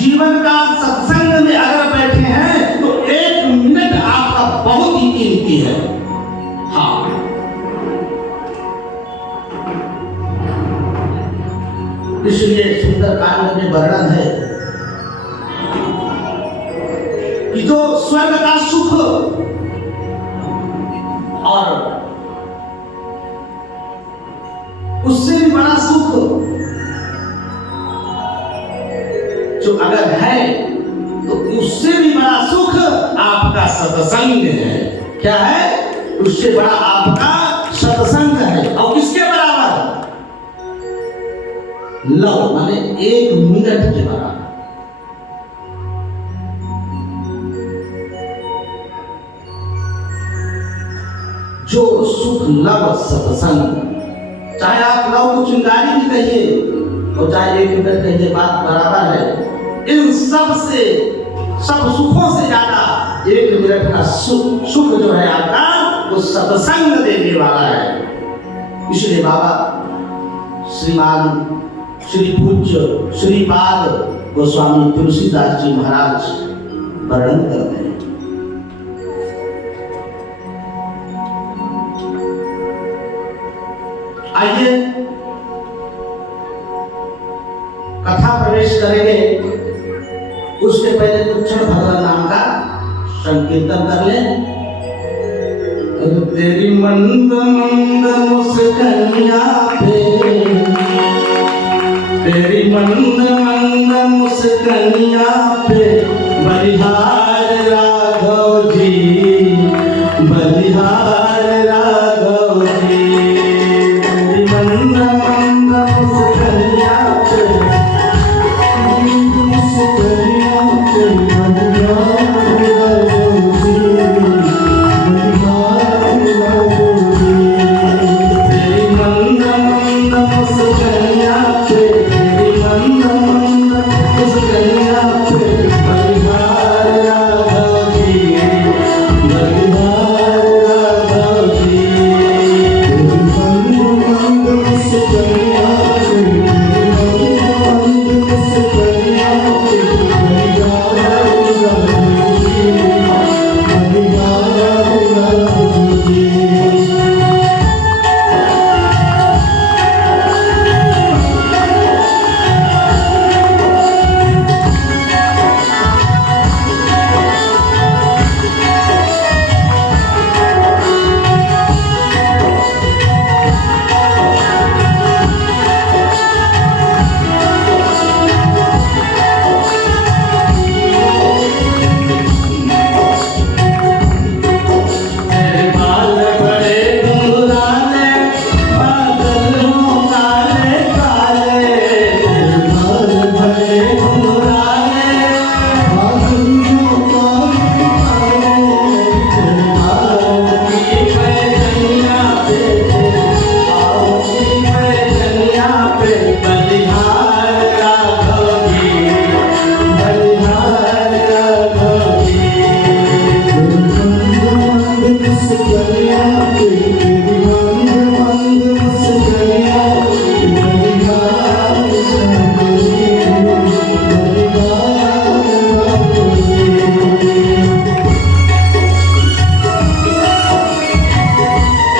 जीवन का सत्संग में अगर बैठे हैं तो 1 मिनट आपका बहुत ही कीमती है। हाँ, इसलिए सुंदरकांड में वर्णन है कि जो स्वर्ग का सुख और उससे भी बड़ा सुख जो अगर है तो उससे भी बड़ा सुख आपका सत्संग है। क्या है? उससे बड़ा आपका सत्संग है। और किसके बराबर? लव, माने 1 मिनट के बराबर। जो सुख लव सत्संग, चाहे आप लव को चिंगारी भी कहिए और चाहे 1 मिनट कहिए, बात बराबर है। इन सब से, सब सुखों से ज्यादा 1 मिनट का सुख जो है आपका, वो सत्संग देने वाला है। इसलिए बाबा श्रीमान श्री पूज्य श्रीपाद गोस्वामी तुलसीदास जी महाराज वर्णन करते हैं। आइए कथा प्रवेश करेंगे, उसके पहले कुछ क्षण भगवान नाम का संकीर्तन कर लें। तेरी मंद मंद मुस्कानिया पे, तेरी मंद मंद मुस्कानिया पे बलिहार राघव जी, बलिहार राघव जी। तेरी मंद मंद मुस्कानिया पे, मुस्कानिया पे बलिहार राघव जी, बलिहार राघव जी। तेरी मंद मंद मुस्कानिया पे, तेरी मंद मंद मुस्कानिया पे बलिहार राघव जी, बलिहार राघव जी। तेरी मंद मंद मुस्कानिया पे, तेरी मंद मंद मुस्कानिया पे बलिहार राघव जी, बलिहार राघव जी। तेरे बाल बड़े घुंघराले, बादल हो काले काले। तेरे बाल बड़े घुंघराले, बादल हो काले काले। तेरे बाल की पैजनिया पे, बाल की पैजनिया पे बलिहार राघव जी, बलिहार राघव जी।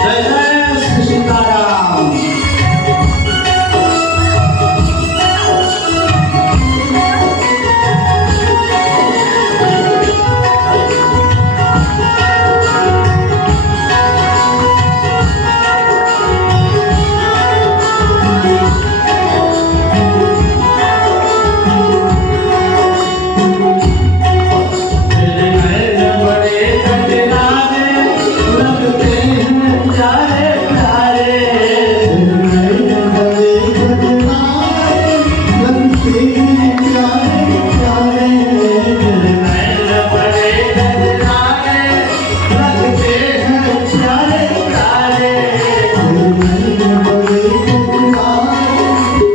जय जय श्री सीताराम। तेरे नैन बड़े कटरारे, लगते हैं प्यारे प्यारे। तेरे नैन बड़े कटरारे, लगते हैं प्यारे प्यारे। तेरे नैन बड़े कटरारे, लगते हैं प्यारे प्यारे। तेरे नैन बड़े कटरारे,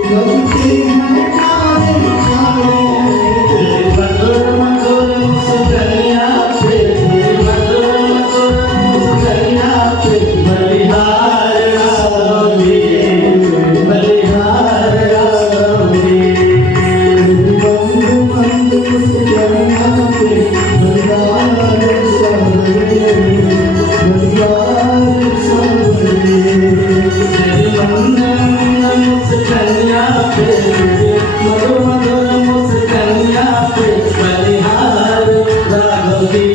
लगते हैं प्यारे प्यारे। पे बलिहार राघव जी,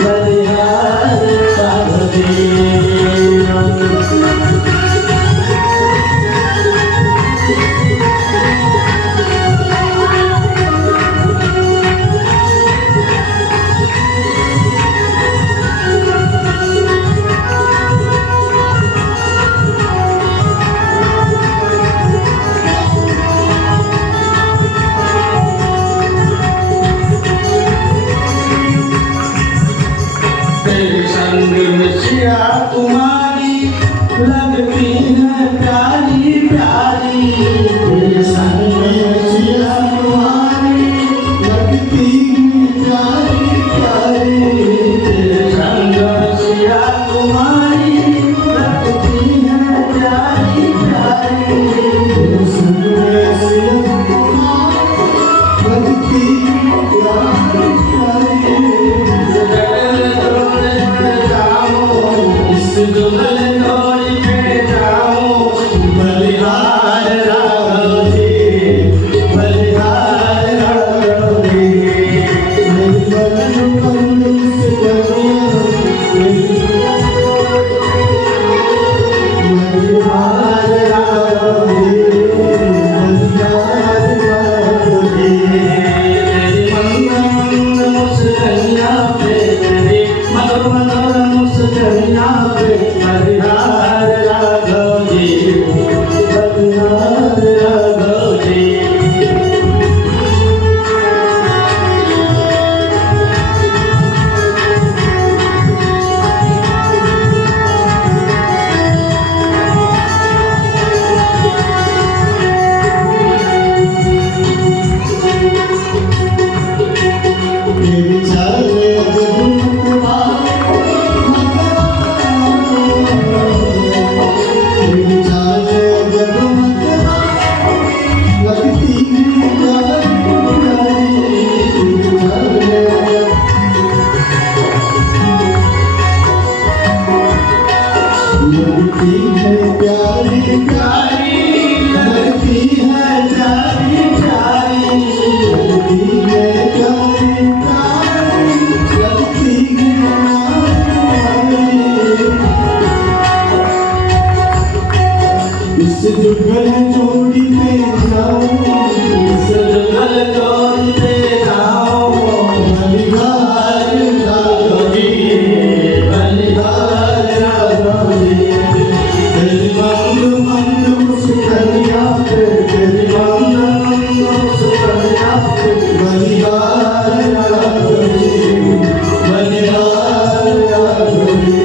बलिहार राघव जी। तुम्हारी लगती है प्यारी प्यारी, तेरे संग में सिया तुम्हारी लगती है प्यारी प्यारी, तेरे संग में सिया तुम्हारी लगती है प्यारी प्यारी, तेरे संग में सिया लगती है प्यारी प्यारी। जुगल डोरी पे जाओ बलिहार राघव जी, बलिहार राघव जी। मेरी बलिहार राघव जी, बलिहार राघव जी। मेरी मंद मुस्कैया पे, मेरी मधुर मधुर मुस्कैया पे बलिहार राघव जी, बलिहार राघव जी। मेरी चाले लगती है प्यारी प्यारी, लगती है प्यारी प्यारी, लगती है प्यारी प्यारी, लगती है प्यारी। इस जुगल जोड़ी पे जाओ, इस जुगल जोड़ी पे जाओ बलिहार राघव जी, बलिहार राघव जी। तेरी मंद मंद मुस्कैया पे, तेरी मंद मंद मुस्कैया पे बलिहार राघव जी, बलिहार राघव जी।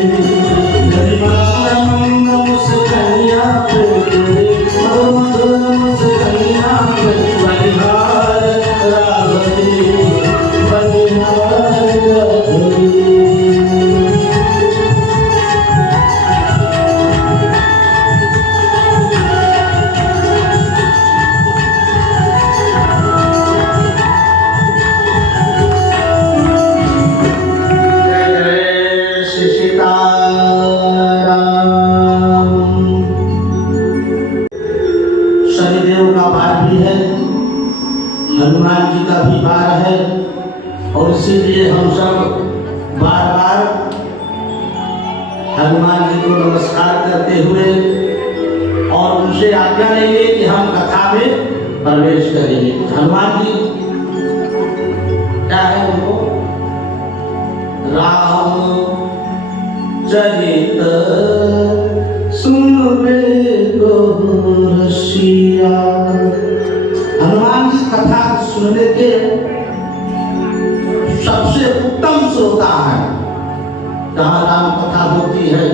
तेरी मंद मंद मुस्कैया पे, तेरी मधुर मधुर मुस्कैया पे बलिहार राघव जी, बलिहार राघव जी। शनिदेव का वार भी है, हनुमान जी का भी वार है, और इसीलिए हम सब बार बार हनुमान जी को नमस्कार करते हुए और उनसे आज्ञा लेंगे कि हम कथा में प्रवेश करेंगे। हनुमान जी क्या है उनको? राम चरित सुनबे को रसिया। हनुमान जी कथा सुनने के सबसे उत्तम श्रोता है। जहाँ राम कथा होती है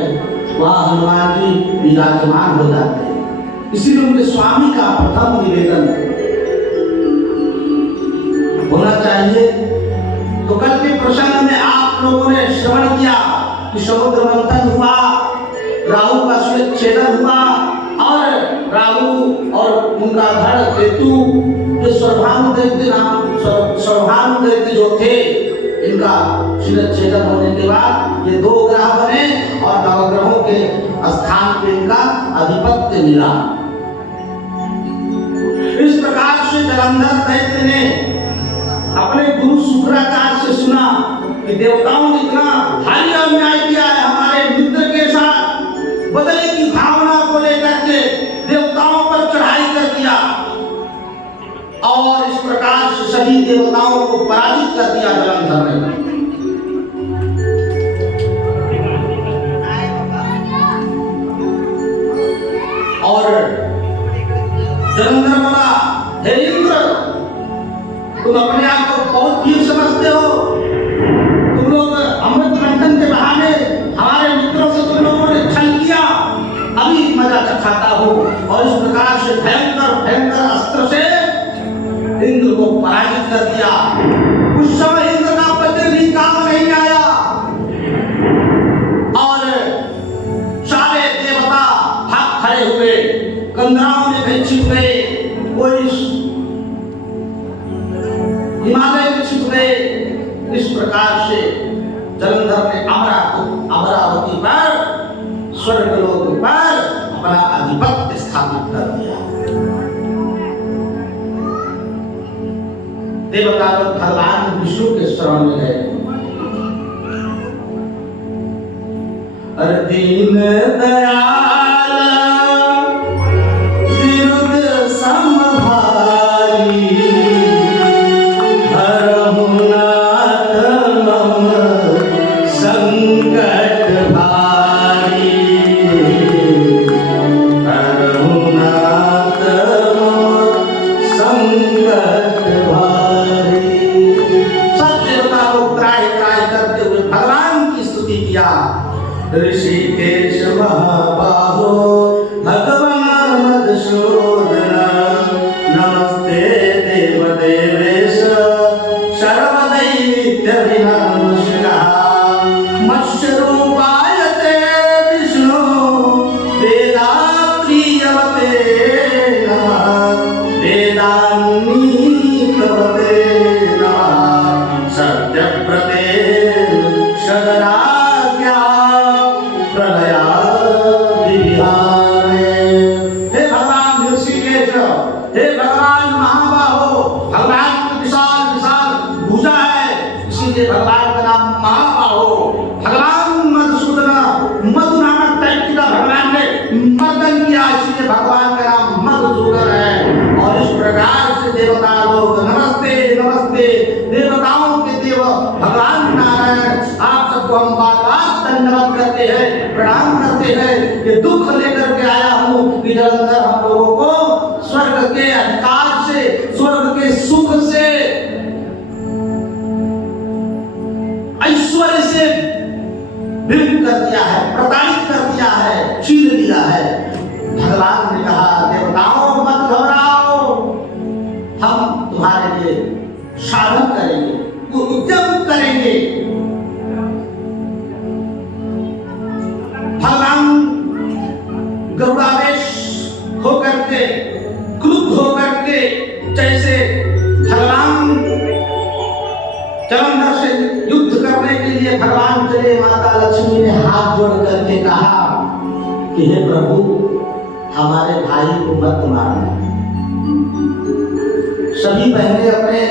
वहाँ हनुमान जी विराजमान हो जाते हैं। इसीलिए उनके स्वामी का प्रथम निवेदन होना चाहिए। तो कल के प्रसंग में आप लोगों ने श्रवण किया कि समुद्र मंथन हुआ, राहु का छेदन हुआ, और राहु और उनका धड़ केतु जो सर्वभानु दैत्य जो थे, इनका छेदन होने के बाद ये दो ग्रह बने और नवग्रहों के स्थान पे इनका आधिपत्य मिला। इस प्रकार से जलंधर दैत्य ने अपने गुरु शुक्राचार्य से सुना कि देवताओं ने इतना भारी अन्याय किया है हमारे मित्र के साथ, बदले की भावना को लेकर के देवताओं पर चढ़ाई कर दिया और इस प्रकार से सभी देवताओं को पराजित कर दिया जलंधर ने। और जलंधर बोला, हे इंद्र, तुम अपने आप को बहुत वीर समझते हो, तुम लोग अमृत मंथन के बहाने हमारे मित्रों से तुम लोगों ने छल किया, अभी मजा चखाता हो। और इस प्रकार से भयंकर भयंकर अस्त्र से इंद्र को पराजित कर दिया। उस समय इंद्र का वज्र भी काम नहीं आया और सारे देवता भाग खड़े हुए, कंदराओं में कहीं छिप गए, कोई हिमालय में छिप गए। इस प्रकार से जलंधर ने अमरावती पर, स्वर्गलोक पर अपना आधिपत्य स्थापित कर दिया। देवता लोग भगवान विष्णु के शरण में गए। दीन दयाल विरुद्ध समभारी, हरहु नाथ मम संकट भारी, हरहु नाथ मम संकट भारी। सब देवता लोग त्राहि त्राहि करते हुए भगवान की स्तुति किया। ऋषिकेश महाबाहो भगवान मधुसूदन, नमस्ते देव देवेश सर्वदैत्य विनाशकाः, मत्स्य रूपाय ते विष्णु वेदात्रियवते नमः, वेदान्नीकवते नमः, सत्यव्रते सदनाज्ञा प्रलया विहारे। हे भगवान ऋषिकेश, हे भगवान महाबाहो, भगवान की विशाल विशाल भुजा है, इसीलिए भगवान का नाम महाबाहो। भगवान मधुसूदन, मधु नामक दैत्य का भगवान ने मर्दन किया, इसीलिए भगवान का नाम मधुसूदन है। और इस प्रकार से देवता लोग नमस्ते नमस्ते, देवताओं के देव भगवान नारायण, आप सबको हम बार-बार दंडवत करते हैं, प्रणाम करते हैं। ये दुख लेकर के आया हूँ कि जलंधर हम लोगों को स्वर्ग के अधिकार से, स्वर्ग के सुख से, ऐश्वर्य से विमुख कर दिया है, प्रताड़ित कर दिया है, छीन लिया है। भगवान ने कहा, देवताओं मत घबराओ, हम तुम्हारे लिए साधन करेंगे, उद्यम करेंगे। भगवान गरुड़ावेश होकर के, क्रुद्ध होकर के, जैसे भगवान जलंधर से युद्ध करने के लिए भगवान चले, माता लक्ष्मी ने हाथ जोड़ करके कहा कि हे प्रभु, हमारे भाई को मत मारना। सभी बहनें अपने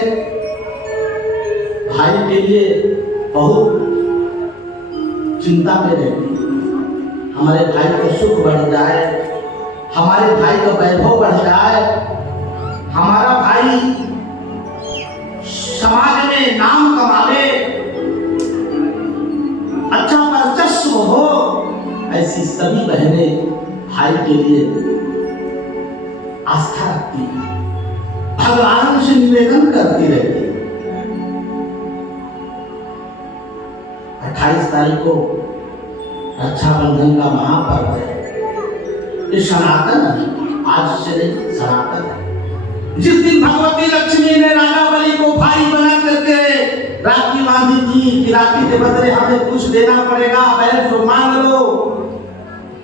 भाई के लिए बहुत चिंता में रहती, हमारे भाई को सुख बढ़ जाए, हमारे भाई का वैभव बढ़ जाए, हमारा भाई समाज में नाम कमावे, अच्छा वर्चस्व हो। ऐसी सभी बहनें भाई के लिए आस्था रखती हैं, भगवान से निवेदन करती रहती। 28 तारीख को रक्षाबंधन का महापर्व है। ये सनातन है, आज से नहीं, सनातन है। जिस दिन भगवती लक्ष्मी ने राजा बलि को भाई बना करके राखी बांधी थी कि राखी के बदले हमें कुछ देना पड़ेगा, बहन को मांग लो।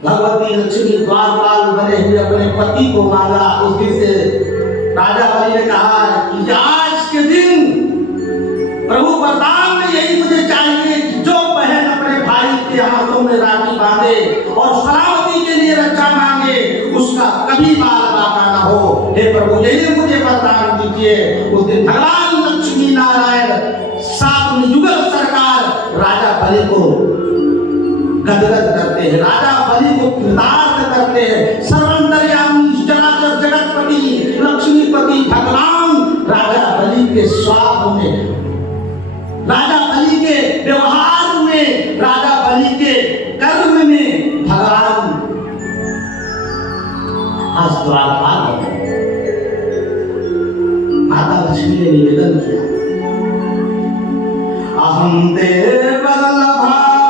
भगवती लक्ष्मी द्वारपाल बने हुए अपने पति को मांगा। उस दिन से राजा बलि ने कहा कि आज के दिन प्रभु वरदान में यही मुझे चाहिए कि जो बहन अपने भाई के हाथों में राखी बांधे और सलामती के लिए रक्षा मांगे, उसका कभी बाल बाका ना हो। हे प्रभु, यही मुझे वरदान दीजिए। उस दिन भगवान लक्ष्मी नारायण नारायण सात में युगल सरकार राजा बलि को गदगद करते हैं, राजा बलि को कृतार्थ करते हैं। सर्वंतर्यामी चराचर जगतपति लक्ष्मीपति भगवान राजा बलि के स्वाद में, राजा बलि के व्यवहार में, राजा बलि के कर्म में भगवान आज द्वारपाल है। माता लक्ष्मी ने निवेदन किया, अहम देव वल्लभानाथ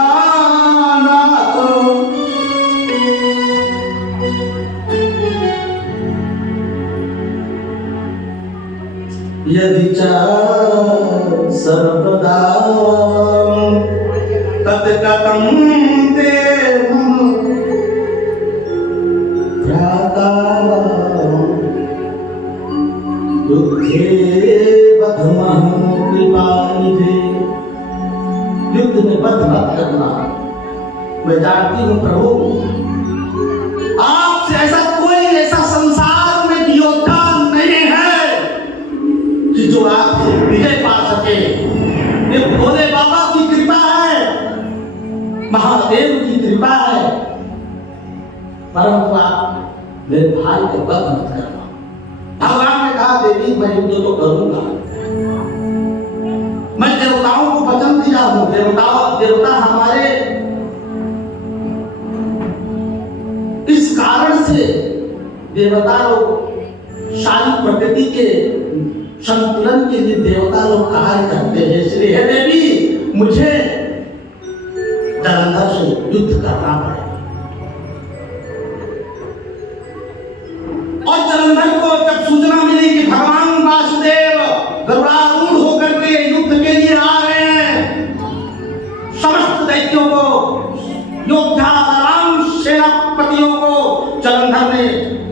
यदि च सर्वदा तत्कथं देवं भ्राता युद्धे बधमः कृपानिधे। युद्ध में बध मत करना। मैं जानती हूँ प्रभु, आपसे ऐसा कोई ऐसा संसार में योद्धा नहीं है कि जो आपसे विजय पा सके। ये भोले बाबा की कृपा है, महादेव की कृपा है, परंतु आप मेरे भाई को बद मत करना। भगवान ने कहा, देवी मैं युद्ध तो करूंगा, मैं देवताओं को वचन दिया हूं। देवता हमारे इस कारण से देवता लोग शारीरिक प्रकृति के संतुलन के लिए देवता लोग कार्य करते हैं। इसलिए हे देवी, मुझे जलंधर से युद्ध करना पड़ेगा। और जलंधर को जब सूचना मिली कि भगवान वासुदेव गरुड़ारूढ़ होकर के युद्ध के लिए आ रहे हैं, समस्त दैत्यों को, योद्धा बलवान सेनापतियों को जलंधर ने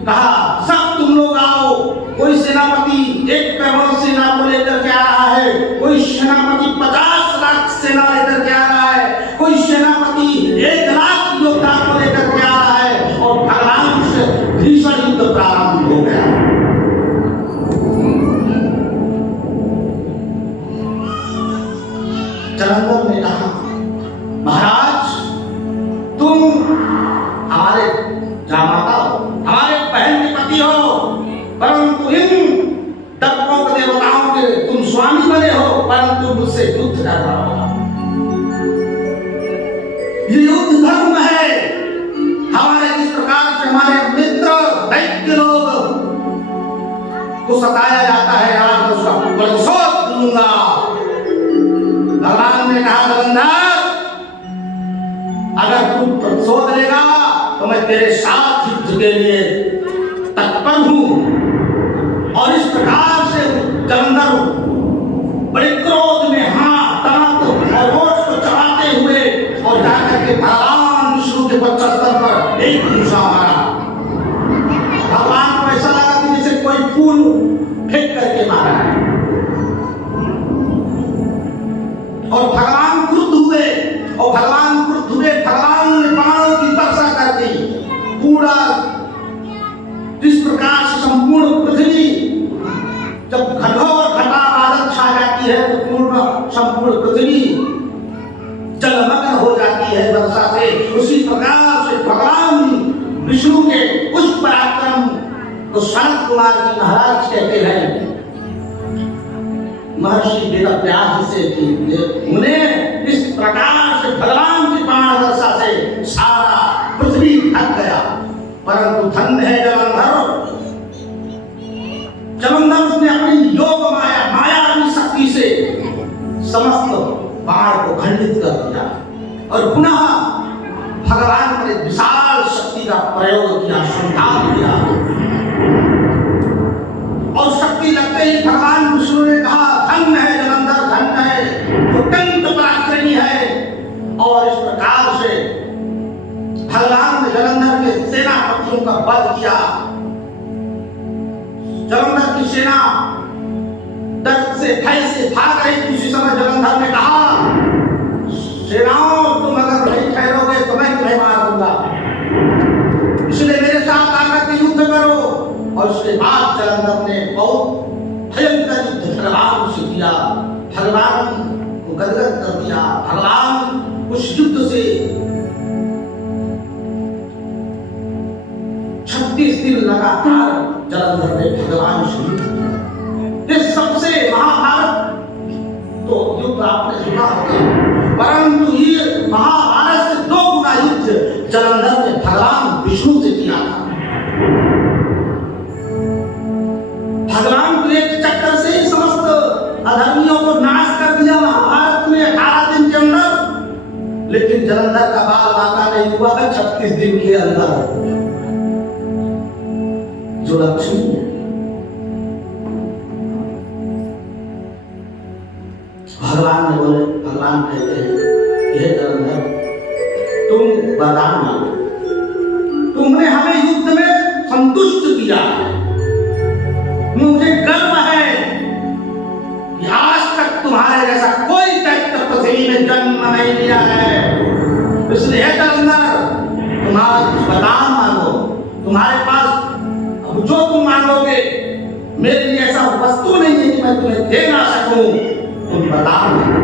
कहा, सब तुम लोग आओ। कोई सेनापति 1 करोड़ सेना को लेकर के आ रहा है, कोई सेनापति 50 लाख सेना लेकर के आ रहा है, कोई सेनापति 1 लाख योद्धा को लेकर के आ रहा है। और भगवान से भीषण युद्ध प्रारंभ हो गया। जलंधर ने कहा, महाराज तुम हमारे जामाता हो, हमारे बहन के पति हो, परंतु इन डरपोक देवताओं के तुम स्वामी बने हो, परंतु मुझसे युद्ध कर रहा हो। ये युद्ध धर्म है। हमारे इस प्रकार से हमारे मित्र दैत्य लोग को सताया जाता है, आज मैं उसका प्रतिशोध लूंगा। भगवान ने कहा, जलंधर अगर तू प्रतिशोध लेगा तो मैं तेरे साथ युद्ध के लिए तत्पर हूं। और इस प्रकार से जलंधर बड़े क्रोध में हाथ दांत और होठ को चढ़ाते हुए और जाकर के भगवान विष्णु के वक्षस्थल पर एक घूसा मारा। भगवान को ऐसा लगा कि जैसे कोई फूल फेंक करके मारा है। और भगवान क्रुद्ध हुए, भगवान ने बाणों की वर्षा कर दी। पूरा इस प्रकार से संपूर्ण पृथ्वी जब घनघोर घटाबादल छा जाती है तो संपूर्ण पृथ्वी जलमग्न हो जाती है वर्षा से। उसी प्रकार से भगवान विष्णु के उस पराक्रम को सनत कुमार जी महाराज कहते हैं। महर्षि वेदव्यास से उन्हें इस प्रकार से भगवान की बाण वर्षा से सारा पृथ्वी ढक गया। परंतु धन्य है जलंधर ने अपनी योग मायावी शक्ति से समस्त बाण को खंडित कर दिया और पुनः भगवान ने विशाल शक्ति का प्रयोग किया, संधान किया। और शक्ति लगते ही भगवान विष्णु ने कहा, धन्य है जलंधर, धन्य है, अत्यंत पराक्रमी है। और इस प्रकार से भगवान ने जलंधर के सेनापतियों का वध किया। जलंधर की सेना डर से भय से भाग रही थी। उसी समय जलंधर ने कहा, सेनाओं तुम अगर नहीं ठहरोगे तो मैं तुम्हें मार दूंगा, इसलिए मेरे साथ आकर के युद्ध करो। और उसके बाद जलंधर ने बहुत भयंकर युद्ध भगवान से किया। भगवान को गदगद कर दिया। भगवान उस युद्ध से 36 दिन लगातार जलंधर में भगवान से युद्ध किया। इस सबसे महाभारत तो युद्ध आपने सुना होगा, परंतु ये महाभारत से 2 गुना युद्ध जलंधर में भगवान विष्णु से किया था। भगवान को एक चक्कर से ही समस्त अधर्मियों को नाश कर दिया महाभारत में 18 दिन के अंदर, लेकिन जलंधर का बाल बांका नहीं हुआ है 36 दिन के अंदर। जो लक्ष्मी है, भगवान ने बोले, भगवान कहते हैं यह जलंधर तुम वरदान मांगो, तुमने हमें युद्ध में संतुष्ट किया है, मुझे गर्व है कि आज तक तुम्हारे जैसा कोई दैत्य पृथ्वी में जन्म नहीं लिया है, इसलिए जलंधर तुम्हारा वरदान मांगो, तुम्हारे पास जो तुम मांगोगे मेरे लिए ऐसा वस्तु नहीं है कि मैं तुम्हें दे ना सकूं, तुम वरदान मांगो।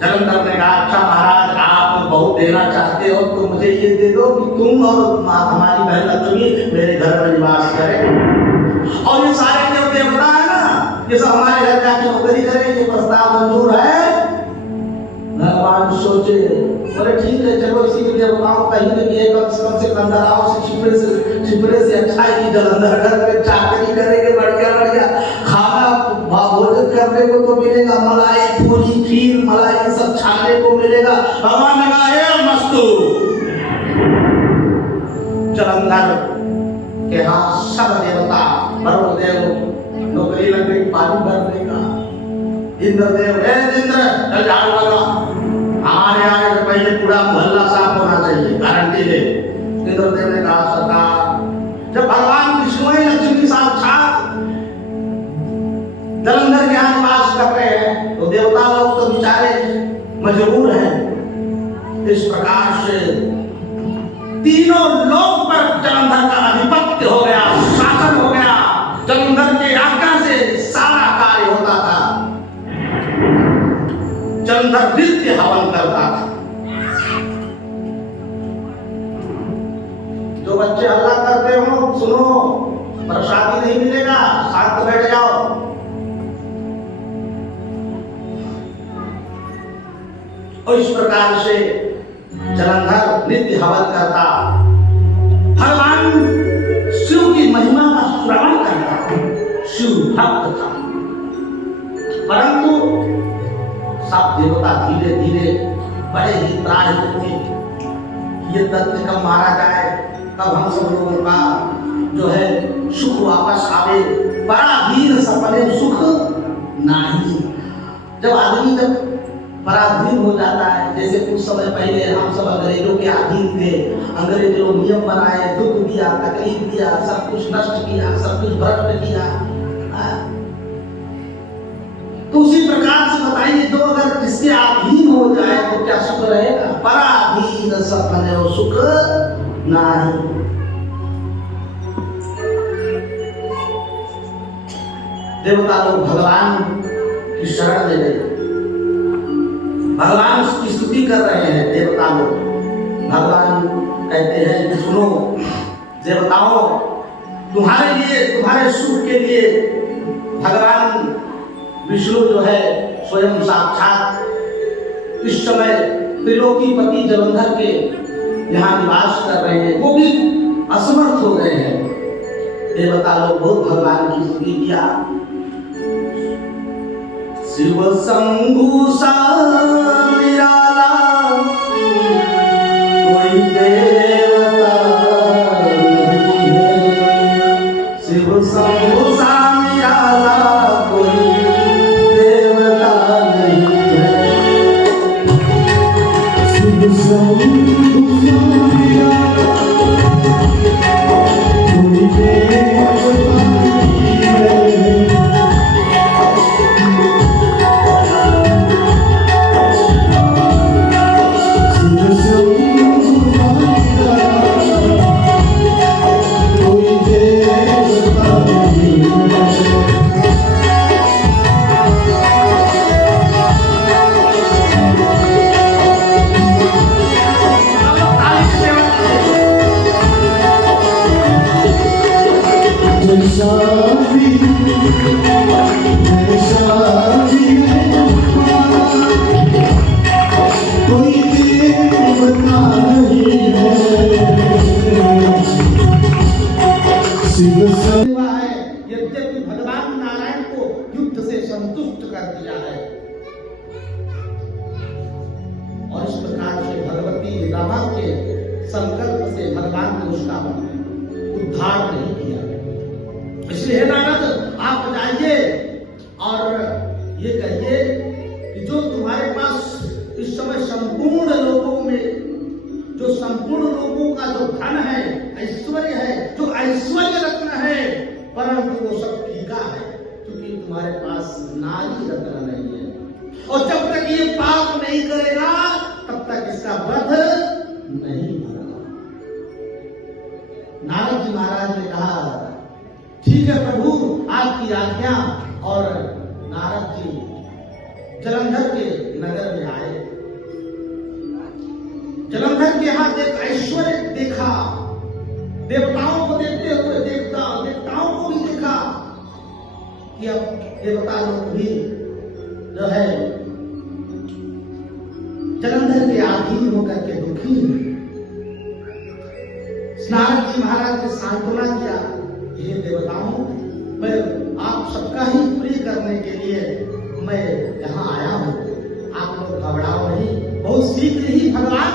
जलंधर ने कहा अच्छा महाराज आप बहुत देना चाहते हो तो मुझे ये दे दो कि तुम और हमारी बहन लक्ष्मी मेरे घर में निवास करें, और ये सारे जो देवता है ना ये सब हमारे घर जाके नौकरी करें, ये प्रस्ताव मंजूर है। भगवान सोचे बोले ठीक है चलो इसी के देवताओं का ही लिए कम से कंदराओं से छिपड़े से अच्छा है कि जलंधर घर में चाकरी करेंगे, बढ़िया बढ़िया खाना भोजन करने को तो मिलेगा, मलाई पूरी खीर मलाई सब खाने को मिलेगा। भगवान ने कहा हे मस्तू, जलंधर के यहाँ सब देवता वरुण देव नौकरी लग गई पानी भरने का, इंद्रदेव हे इंद्र चल झाड़ू लगा, हमारे आने से पहले पूरा मोहल्ला साफ होना चाहिए, गारंटी दे। इंद्रदेव ने कहा सरकार, जब भगवान विष्णु लक्ष्मी साक्षात जलंधर के यहाँ निवास कर रहे हैं तो देवता लोग तो बेचारे मजबूर हैं। इस प्रकार से तीनों लोक पर जलंधर का आधिपत्य हो गया, शासन हो गया, जलंधर के आज्ञा से सारा कार्य होता था। जलंधर नित्य हवन करता था। जो बच्चे हल्ला करते हो सुनो, प्रसादी नहीं मिलेगा, शांत बैठ जाओ। और इस प्रकार से जलंधर नित्य हवन करता, भगवान शिव की महिमा का श्रवण करता, शिव भक्त था। परंतु सब देवता धीरे धीरे बड़े ही त्राहित थे, ये दैत्य कब मारा जाए, कब हम सब लोगों का जो है सुख वापस आवे, पराधीन सपने सुख नहीं। जब आदमी जब पराधीन हो जाता है, जैसे कुछ समय पहले हम सब अंग्रेजों के अधीन थे, अंग्रेज लोग नियम बनाए, दुख दिया, तकलीफ दिया, सब कुछ नष्ट किया, सब कुछ भ्रष्ट किया। तो उसी प्रकार से बताइए, जो अगर किसके अधीन हो जाए तो क्या सुख रहेगा? पराधीन सपने सुख नहीं। देवता लोग भगवान की शरण ले गए, भगवान की स्तुति कर रहे हैं। देवता लोग, भगवान कहते हैं कि सुनो देवताओं, तुम्हारे लिए, तुम्हारे सुख के लिए भगवान विष्णु जो है स्वयं साक्षात इस समय त्रिलोकीपति जलंधर के यहाँ निवास कर रहे हैं, वो भी असमर्थ हो गए हैं। देवता लोग बहुत भगवान की स्तुति किया। शिव शंभु सा निराला कोई देवता नहीं है, शिव शंभु सा निराला कोई देवता नहीं है, शिव शंभु सा निराला कोई देवता नहीं है। संकल्प से भगवान ने उसका उद्धार नहीं किया। इसलिए नारद आप जाइए और ये कहिए कि जो तुम्हारे पास इस समय संपूर्ण लोगों में, जो संपूर्ण लोगों का जो धन है, ऐश्वर्य है, जो ऐश्वर्य रत्न है, परंतु वो सब फीका है, क्योंकि तुम्हारे पास नारी रत्न नहीं है। और जब तक ये पाप नहीं करेगा तब तक इसका वध नहीं होगा। नारद जी महाराज ने कहा ठीक है प्रभु, आपकी आज्ञा। और नारद जी जलंधर के नगर में आए। जलंधर के यहाँ एक ऐश्वर्य देखा, देवताओं को देखते हुए देवताओं को भी देखा कि अब देवता लोग भी जो है जलंधर के अधीन होकर के दुखी हैं। नारद जी महाराज ने सांत्वना किया, ये देवताओं, मैं आप सबका ही प्रिय करने के लिए मैं यहाँ आया हूँ, आप लोग घबराओ नहीं, बहुत शीघ्र ही भगवान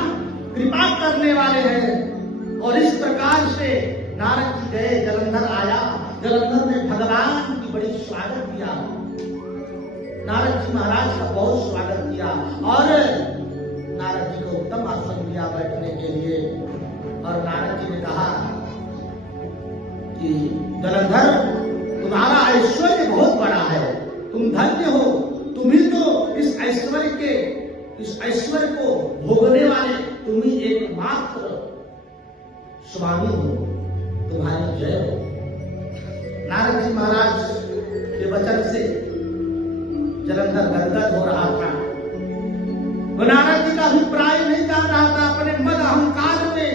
कृपा करने वाले हैं। और इस प्रकार से नारद जी गए, जलंधर आया, जलंधर में भगवान की बड़ी स्वागत किया, नारद जी महाराज का बहुत स्वागत किया और नारद जी को उत्तम आसन दिया बैठने के लिए। और नारद जी ने कहा कि जलंधर, तुम्हारा ऐश्वर्य बहुत बड़ा है, तुम धन्य हो, तुम ही तो इस ऐश्वर्य को भोगने वाले तुम ही एकमात्र स्वामी हो, तुम्हारी जय हो। नारद जी महाराज के वचन से जलंधर गदगद हो रहा था। वो नारद जी का अभिप्राय नहीं जान रहा था, अपने मद अहंकार में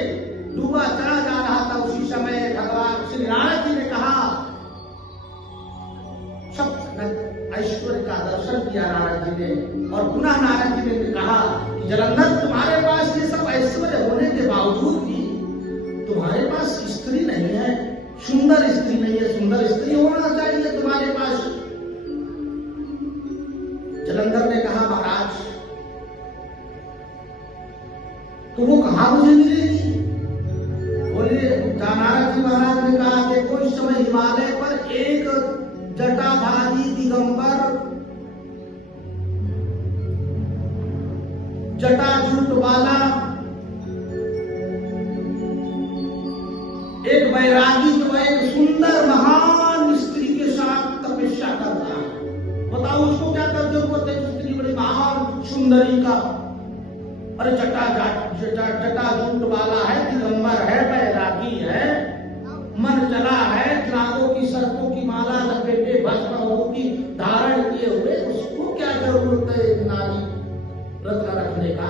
डूबा चला जा रहा था। उसी समय भगवान श्री नारद जी ने कहा, सब ऐश्वर्य का दर्शन किया नारद जी ने, और पुनः नारद जी ने कहा कि जलंधर, तुम्हारे पास ये सब ऐश्वर्य होने के बावजूद भी तुम्हारे पास स्त्री नहीं है, सुंदर स्त्री नहीं है, सुंदर स्त्री होना चाहिए तुम्हारे पास। जलंधर ने कहा, महाराज तो वो कहां मुझे मिलेगी? बोले, नारद जी महाराज ने कहा, देखो इस समय हिमालय पर एक जटाधारी दिगंबर, जटाजूट वाला एक वैरागी जो एक सुंदर महान स्त्री के साथ तपस्या करता है। बताओ उसको क्या कर जरूरत है? स्त्री बड़ी महान सुंदरी का, अरे जटाजूट वाला है, दिगंबर है, वैरागी है, मन चला है, नागों की सर्पों की माला लपेटे भस्म की धारण किए हुए, उसको क्या जरूरत है नारी रत्न रखने का?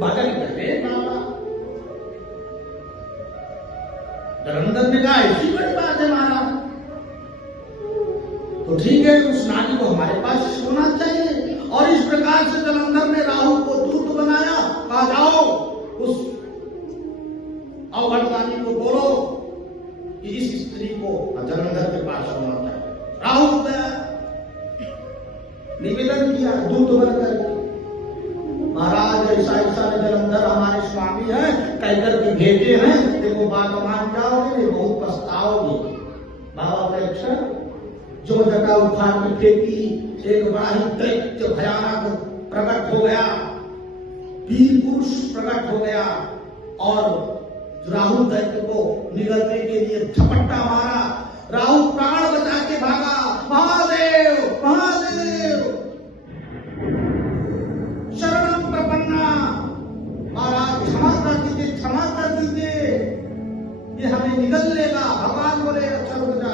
भजन करे बाबा। जलंधर ने कहा, ऐसी बड़ी बात है महाराज, तो ठीक है, उस नारी को हमारे पास होना चाहिए। और इस प्रकार से जलंधर ने राहु को दूत बनाया, कहा जाओ उस अवगणवाणी को बोलो कि इस स्त्री को जलंधर के पास होना चाहिए। राहु गया, निवेदन किया दूत बनकर, महाराज ऐसा ऐसा जलंधर हमारे स्वामी है, कहकर के भेजे हैं, देखो बात मान जाओगे, बहुत पछताओगे। बाबा प्रेक्षक जो जटा उठा के फेंकी, एक बड़ा ही दैत्य भयानक प्रकट हो गया, वीर पुरुष प्रकट हो गया, और राहु दैत्य को निगलने के लिए झपट्टा मारा। राहु प्राण बचा के भागा, महादेव महादेव शरणम प्रपन्ना, महाराज क्षमा कर दीजिए, क्षमा कर दीजिए, ये हमें निगल लेगा। भगवान बोले, अच्छा रुक जा।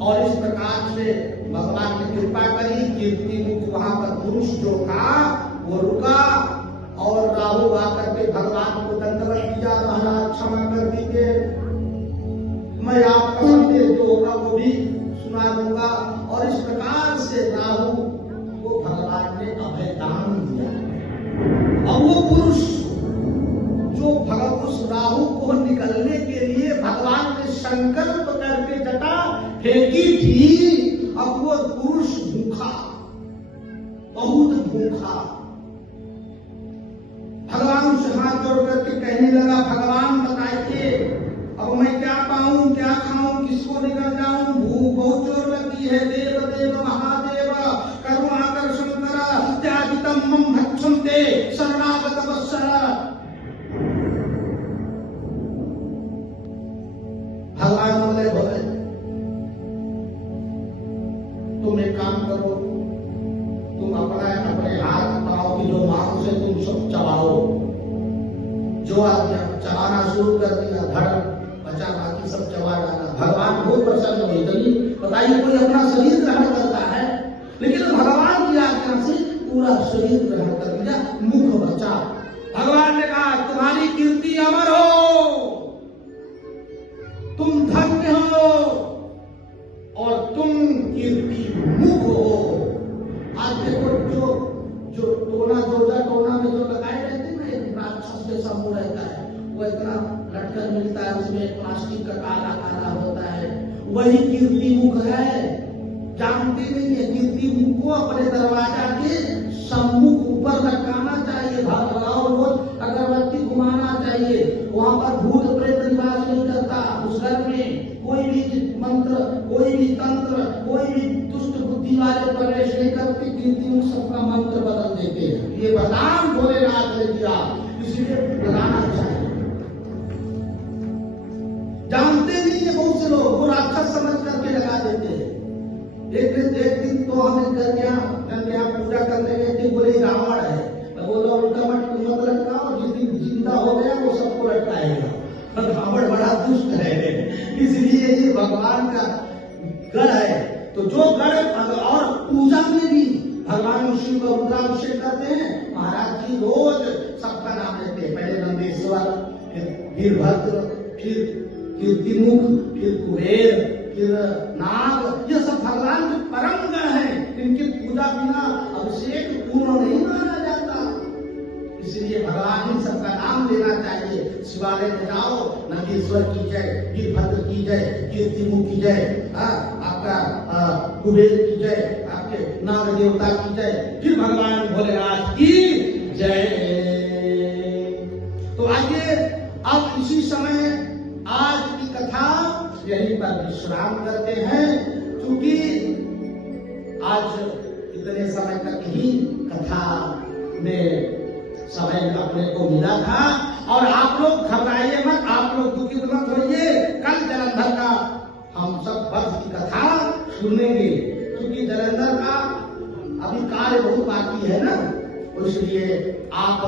और इस प्रकार से भगवान ने कृपा करी, कीर्ति मुख वहां पर पुरुष जो था वो रुका, और राहु आकर के भगवान को दंडवत किया, महाराज क्षमा कर दीजिए, मैं आपका संदेश जो होगा वो भी सुना दूंगा। और इस प्रकार से राहु को भगवान ने अभयदान दिया। और वो पुरुष जो उस राहु को निकलने के लिए भगवान ने संकल्प करके जटा फेंकी थी, अब वो पुरुष भूखा, बहुत भूखा, से हाथ जोड़ करके कहने लगा, भगवान बताइए अब मैं क्या पाऊं, क्या खाऊं, किसको लेकर जाऊं, भूख बहुत जोर लगी है। देव देव महादेव करुणाकर्षण कर, त्याजितम मम भक्षन्ते शरणागत वत्सल। भगवान बोले, बोले तुम एक काम करो, तुम अपने हाथ पाओ की जो मांस है तुम सब चबाओ। जो आदमी चबाना शुरू कर दिया, धड़ बचा बाकी सब चबा डाला। भगवान बहुत प्रसन्न हुए। कभी बताइए कोई अपना शरीर ग्रहण करता है, लेकिन भगवान की आज्ञा से पूरा शरीर ग्रहण कर दिया, मुख बचा। भगवान ने कहा, तुम्हारी कीर्ति अमर हो, तुम धन्य हो और तुम कीर्ति मुख हो। आज देखो जो टोना में जो लगाए रहते हैं ना, एक राक्षस जैसा मुंह रहता है, वो इतना लटकन मिलता है, उसमें प्लास्टिक का काला काला होता है, वही कीर्ति मुख है। जानते नहीं है, कीर्ति मुख को अपने दरवाजा के सम्मुख ऊपर लटकाना चाहिए, रोज अगरबत्ती घुमाना चाहिए। वहां पर भूत प्रेत निवास नहीं करता। उस घर में कोई भी मंत्र, कोई भी तंत्र, कोई भी दुष्ट बुद्धि वाले प्रवेश नहीं करते। कीर्ति मुख सबका मंत्र बदल देते हैं। ये वरदान भोलेनाथ ने दिया, इसलिए लगाना चाहिए। जानते नहीं है बहुत से लोग, वो राक्षस समझ करके लगा देते हैं। एक दिन तो हमें कन्या पूजा करने गए थे, बोले रावण है। मैं बोला उनका मत लटकाओ, जिस दिन जिंदा हो गया वो सबको लटकाएगा। रावण बड़ा दुष्ट है, इसलिए ये भगवान का गढ़ है। तो जो गढ़, और पूजा में भी भगवान शिव का रुद्राभिषेक करते हैं। महाराज जी रोज सबका नाम लेते हैं, पहले नंदेश्वर, फिर वीरभद्र, फिर कीर्तिमुख, फिर कुबेर, फिर नाग। ये सब भगवान के परम गण हैं, इनकी पूजा बिना अभिषेक पूर्ण नहीं माना जाता। इसलिए भगवान इन सबका नाम लेना चाहिए। शिवालय में जाओ, नंदीश्वर की जय, वीरभद्र की जय, कीर्तिमुख की जय, आपका कुबेर की जय, आपके नाग देवता की जय, फिर भगवान भोलेनाथ की जय। तो आइए अब इसी समय आज की कथा यहीं पर विश्राम करते हैं, क्योंकि आज इतने समय तक ही कथा में समय अपने को मिला था। और आप लोग घबराइए मत, आप लोग दुखित मत होइए। कल जलंधर का हम सब वध की कथा सुनेंगे, क्योंकि जलंधर का अभी कार्य बहुत बाकी है ना, इसलिए आप